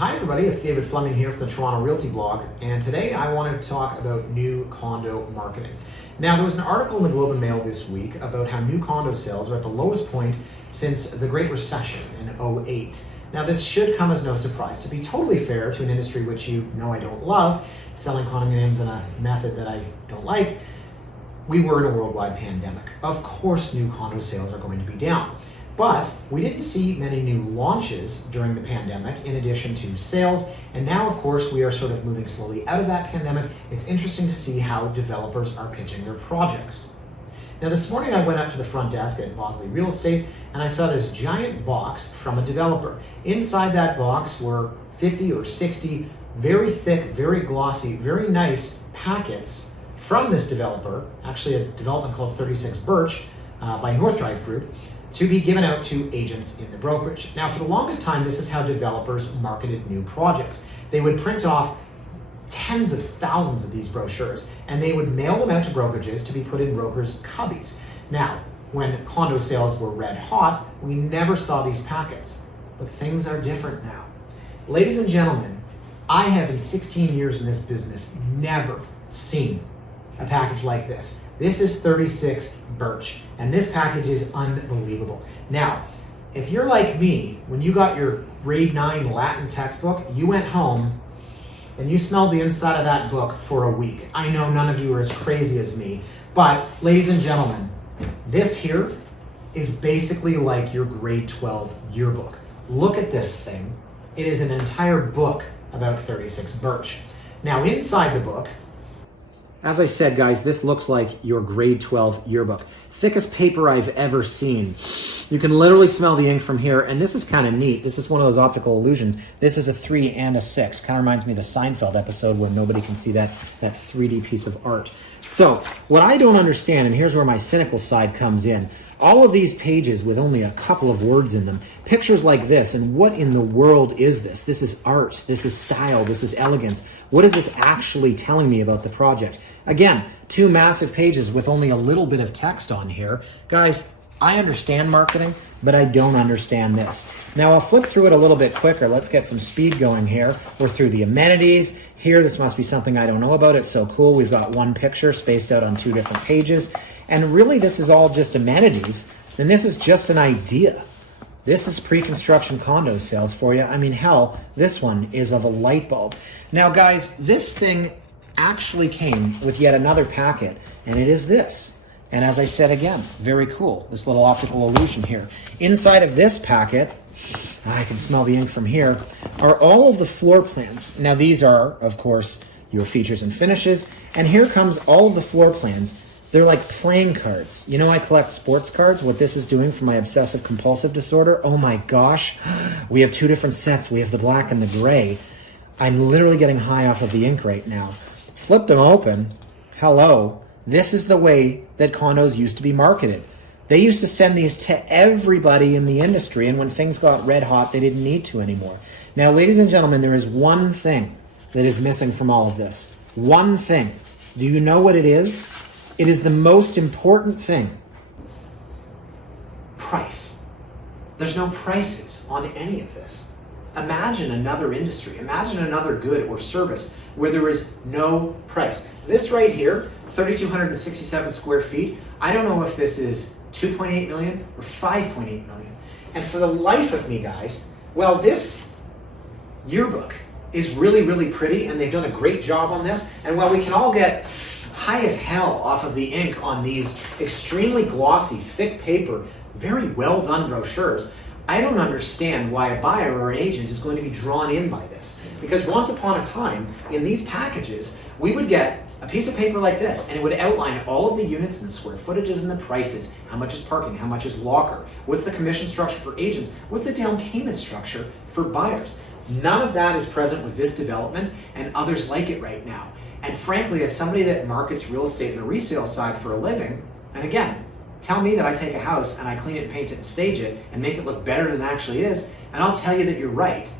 Hi everybody, it's David Fleming here from the Toronto Realty blog, and today I wanted to talk about new condo marketing. Now, there was an article in the Globe and Mail this week about how new condo sales are at the lowest point since the Great Recession in '08. Now, this should come as no surprise. To be totally fair to an industry which you know I don't love, selling condominiums in a method that I don't like, we were in a worldwide pandemic. Of course, new condo sales are going to be down. But we didn't see many new launches during the pandemic in addition to sales. And now, of course, we are sort of moving slowly out of that pandemic. It's interesting to see how developers are pitching their projects. Now, this morning I went up to the front desk at Bosley Real Estate and I saw this giant box from a developer. Inside that box were 50 or 60 very thick, very glossy, very nice packets from this developer, actually a development called 36 Birch by North Drive Group, to be given out to agents in the brokerage. Now, for the longest time, this is how developers marketed new projects. They would print off tens of thousands of these brochures, and they would mail them out to brokerages to be put in brokers' cubbies. Now, when condo sales were red hot, we never saw these packets, but things are different now. Ladies and gentlemen, I have in 16 years in this business never seen a package like this. This is 36 Birch, and this package is unbelievable. Now, if you're like me, when you got your grade 9 Latin textbook, you went home and you smelled the inside of that book for a week. I know none of you are as crazy as me, but ladies and gentlemen, this here is basically like your grade 12 yearbook. Look at this thing. It is an entire book about 36 Birch. Now, inside the book, as I said, guys, this looks like your grade 12 yearbook. Thickest paper I've ever seen. You can literally smell the ink from here, and this is kind of neat. This is one of those optical illusions. This is a 3 and a 6. Kind of reminds me of the Seinfeld episode where nobody can see that 3D piece of art. So, what I don't understand, and here's where my cynical side comes in, all of these pages with only a couple of words in them, pictures like this, and what in the world is this? This is art, this is style, this is elegance. What is this actually telling me about the project? Again, 2 massive pages with only a little bit of text on here. Guys, I understand marketing, but I don't understand this. Now I'll flip through it a little bit quicker. Let's get some speed going here. We're through the amenities. Here, this must be something I don't know about. It's so cool. We've got one picture spaced out on 2 different pages. And really, this is all just amenities. And this is just an idea. This is pre-construction condo sales for you. I mean, hell, this one is of a light bulb. Now, guys, this thing actually came with yet another packet, and it is this. And as I said again, very cool, this little optical illusion here. Inside of this packet, I can smell the ink from here, are all of the floor plans. Now, these are, of course, your features and finishes, and here comes all of the floor plans. They're like playing cards. You know, I collect sports cards. What this is doing for my obsessive compulsive disorder, oh my gosh, we have 2 different sets. We have the black and the gray. I'm literally getting high off of the ink right now. Flip them open. Hello. This is the way that condos used to be marketed. They used to send these to everybody in the industry, and when things got red hot, they didn't need to anymore. Now, ladies and gentlemen, there is one thing that is missing from all of this. One thing. Do you know what it is? It is the most important thing. Price. There's no prices on any of this. Imagine another industry, imagine another good or service where there is no price. This right here, 3,267 square feet, I don't know if this is 2.8 million or 5.8 million. And for the life of me, guys, well, this yearbook is really, really pretty, and they've done a great job on this. And while we can all get high as hell off of the ink on these extremely glossy, thick paper, very well done brochures, I don't understand why a buyer or an agent is going to be drawn in by this. Because once upon a time, in these packages, we would get a piece of paper like this, and it would outline all of the units and the square footages and the prices. How much is parking? How much is locker? What's the commission structure for agents? What's the down payment structure for buyers? None of that is present with this development and others like it right now. And frankly, as somebody that markets real estate in the resale side for a living, and again, tell me that I take a house and I clean it, paint it, and stage it, and make it look better than it actually is, and I'll tell you that you're right.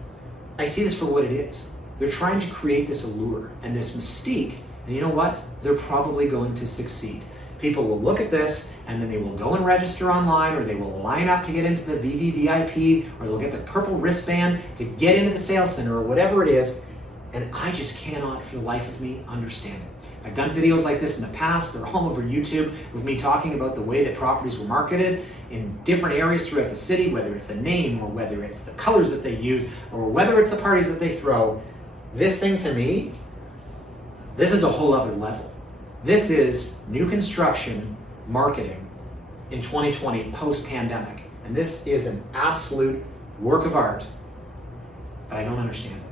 I see this for what it is. They're trying to create this allure and this mystique, and you know what? They're probably going to succeed. people will look at this and then they will go and register online, or they will line up to get into the VVVIP, or they'll get the purple wristband to get into the sales center, or whatever it is. And I just cannot for the life of me understand it. I've done videos like this in the past. They're all over YouTube with me talking about the way that properties were marketed in different areas throughout the city, whether it's the name or whether it's the colors that they use or whether it's the parties that they throw. This thing to me, this is a whole other level. This is new construction marketing in 2020 post-pandemic. And this is an absolute work of art, but I don't understand it.